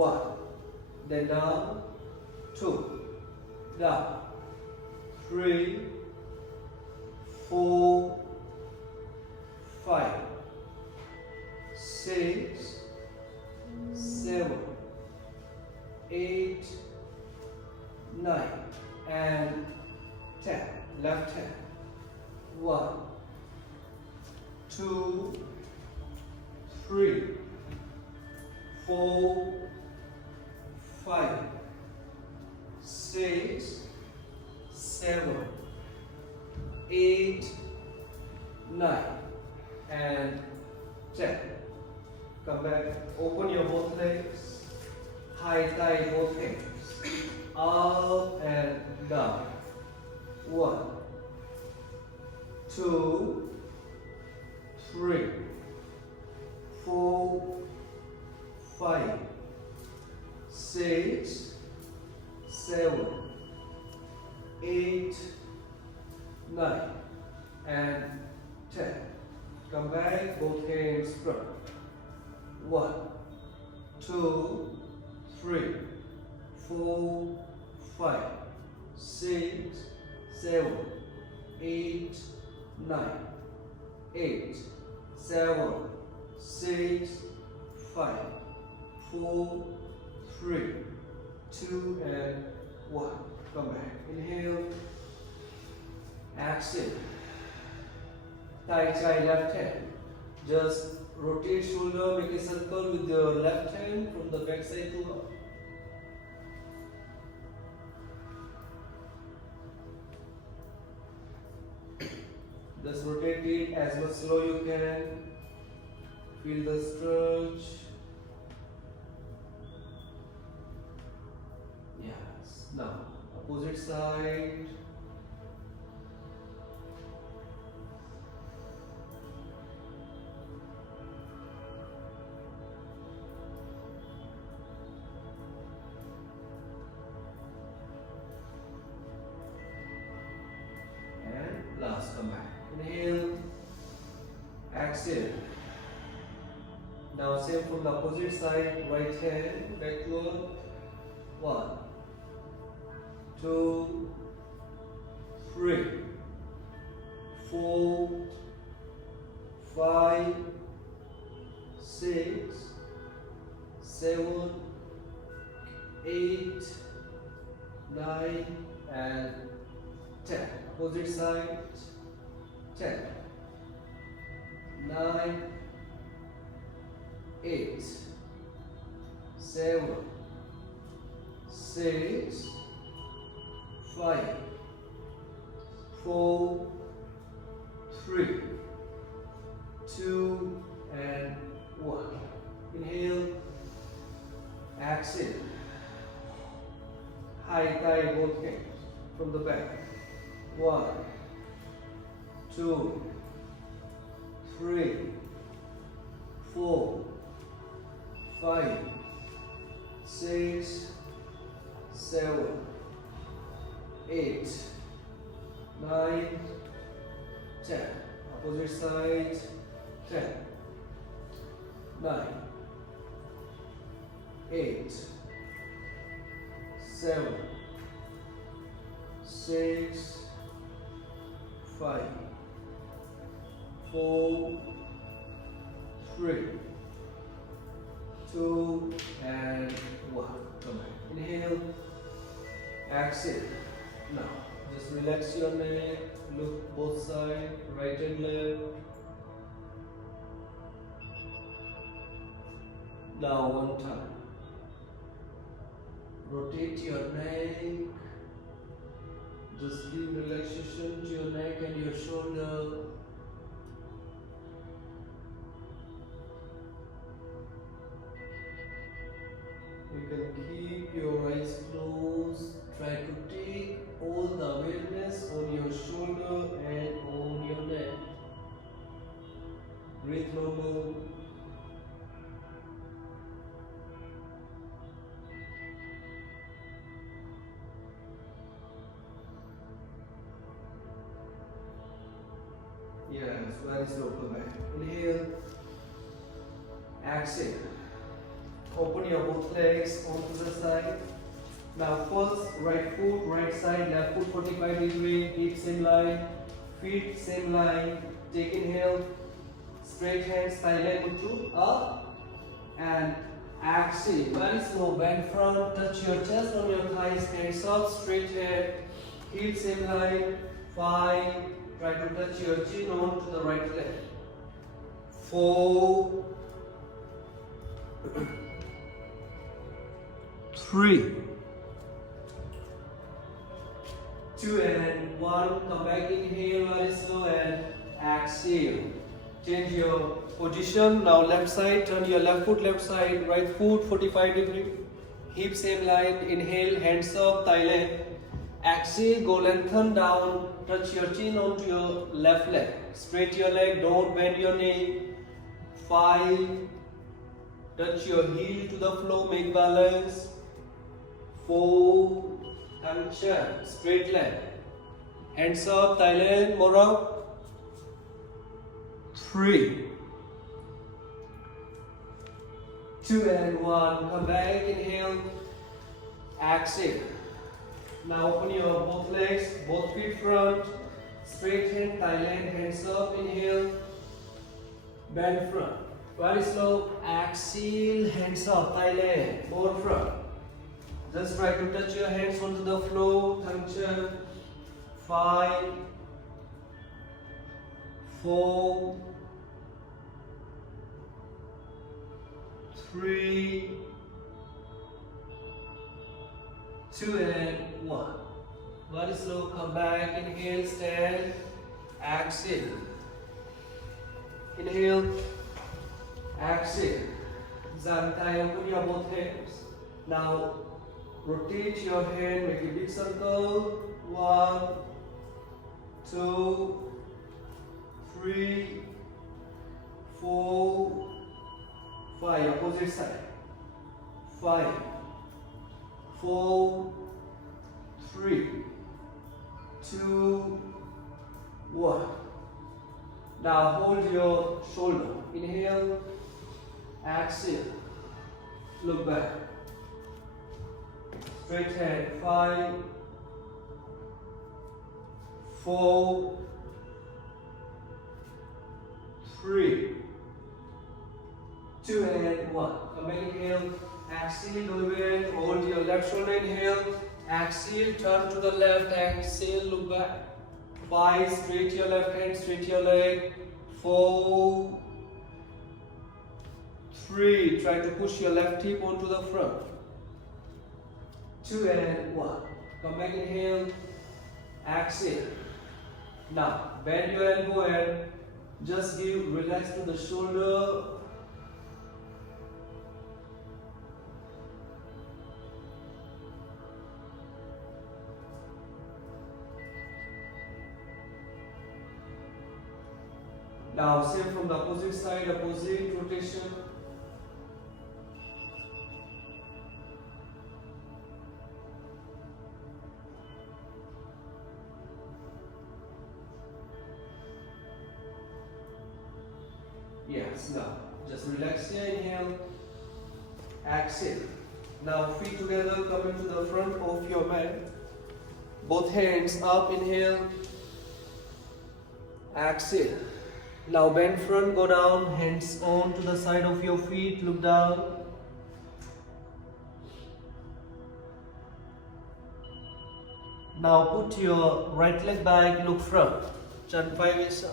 1, then down, 2, down, 3, 4, 5, 6, 7, 8, 9, and 10. Left hand. 1, 2, 3, 4, 5, 6, 7, 8, 9, and 10. Come back. Open your both legs. High tie both hands. Up and down. 1, 2, 3, 4, 5, 6, 7, 8, 9, and 10. Come back, both hands front. 1, 2, 3, 4, 5, 6, 7, 8, 9, 8, 7, 6, 5, 4, 3, 2, and 1. Come back. Inhale. Exhale. Tie left hand. Just rotate shoulder, make a circle with your left hand from the back side to up. Just rotate it as much slow you can. Feel the stretch. Yes. Now, opposite side. And last, come back. Inhale. Exhale. Now same from the opposite side, right hand backward. 1, 2, 3, 4, 5, 6, 7, 8, 9, and 10. Opposite side. 10, 9, 8, 7, 6, 5, 4, 3, 2, and 1. Inhale. Exhale. High tie both hands from the back. 1, 2, 3, 4, 5, 6, 7, 8, 9, 10. Opposite side. 10, 9, 8, 7, 6, 5, 4, 3, 2, and 1. Come back. Inhale. Exhale. Now, just relax your neck. Look both sides, right and left. Now, one time. Rotate your neck. Just give relaxation to your neck and your shoulder. You can keep your eyes closed. Try to take all the awareness on your shoulder and on your neck. Breathe normal. Yes, very slow. Come back. Inhale. Exhale. Open your both legs onto the side. Now first, right foot, right side, left foot 45 degree, hip same line, feet same line. Take inhale, straight hands, thigh line mutu, up, and exhale. Very slow, bend front, touch your chest on your thighs, hands up, straight head, hip same line, 5, try to touch your chin onto the right leg, 4, 3, 2 and 1. Come back, inhale very slow and exhale. Change your position. Now left side, turn your left foot left side, right foot 45 degree, hip same line. Inhale, hands up, thigh line. Exhale, go lengthen down, touch your chin onto your left leg. Straight your leg, don't bend your knee. 5, touch your heel to the floor, make balance. 4, tongue chin, straight leg. Hands up, thigh line, more up. 3, 2 and 1. Come back, inhale, exhale. Now open your both legs, both feet front, straight hand, thigh line, hands up, inhale, bend front. Very slow, exhale, hands up, thigh line, more front. Just try to touch your hands onto the floor, tongue chin. 5, 4, 3, 2 and 1. Very slow, come back, inhale, stand, exhale. Inhale, exhale. Zantai, open your both hands. Now rotate your hand, make a big circle. 1, 2, 3, 4, 5. Opposite side. 5, 4, 3, 2, 1. Now hold your shoulder. Inhale, exhale. Look back. Straight head. 5, 4, 3, 2 and 1. Come back, inhale. Exhale, lower bend, hold your left shoulder, inhale, exhale, turn to the left, exhale, look back. 5, straight your left hand, straight your leg. 4, 3, try to push your left hip onto the front. 2 and 1. Come back, inhale, exhale. Now, bend your elbow and just relax to the shoulder. Now same from the opposite side, opposite rotation. Yes, now just relax here, inhale, exhale. Now feet together, come into the front of your mat. Both hands up, inhale, exhale. Now bend front, go down, hands on to the side of your feet, look down. Now put your right leg back, look front. Chan pai ve sau.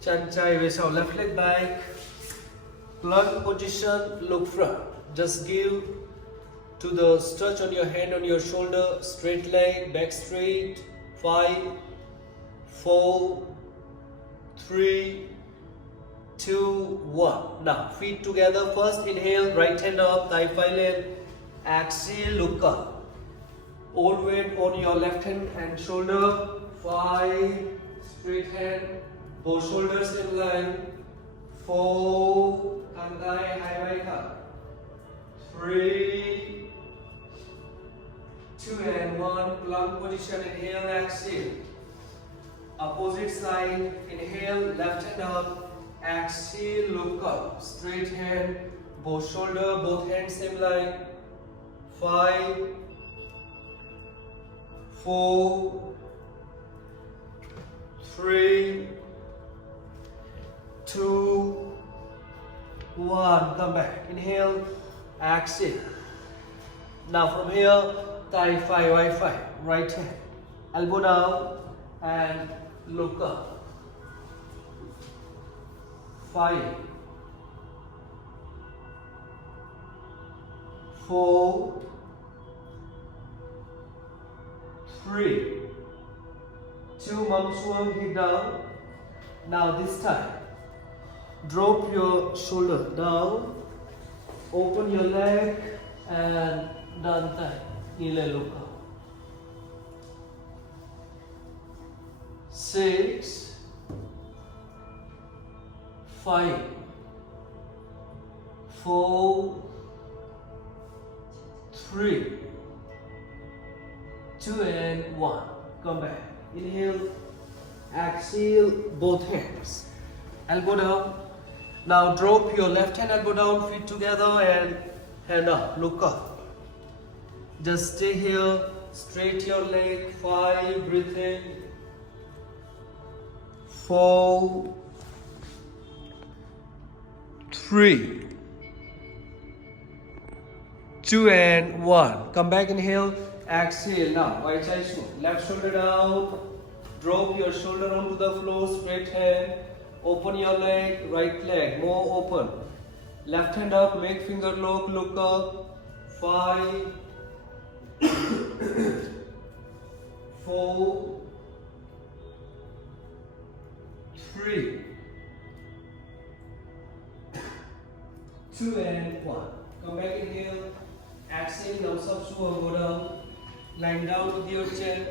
Chan chai ve sau, left leg back. Plank position, look front. Just give to the stretch on your hand, on your shoulder, straight leg, back straight. 5, 4, 3, 2, 1. Now feet together. First inhale, right hand up, thigh file. Exhale, look up. All weight on your left hand and shoulder. 5, straight hand, both shoulders in line. 4, thigh high right up. 3, 2 and 1. Plank position. Inhale, exhale. Opposite side, inhale, left hand up, exhale, look up, straight hand, both shoulder, both hands same line. 5, 4, 3, 2, 1. Come back. Inhale, exhale. Now from here, tie 5 by 5. Right hand, elbow down and look up. 5, 4, 3, 2, mum swung, hit down. Now this time, drop your shoulder down, open your leg and down thigh, nile look up. 6, 5, 4, 3, 2 and 1. Come back. Inhale, exhale, both hands. Elbow down. Now drop your left hand elbow down, feet together and hand up. Look up. Just stay here. Straight your leg. 5, breathe in. 4, 3, 2 and 1. Come back, inhale, exhale. Now right side swing. Left shoulder down. Drop your shoulder onto the floor. Straight hand. Open your leg. Right leg more open. Left hand up. Make finger lock. Look up. 5, 4, 3, 2 and 1. Come back, inhale. Exhale, thumbs up, go down. Lying down with your chin.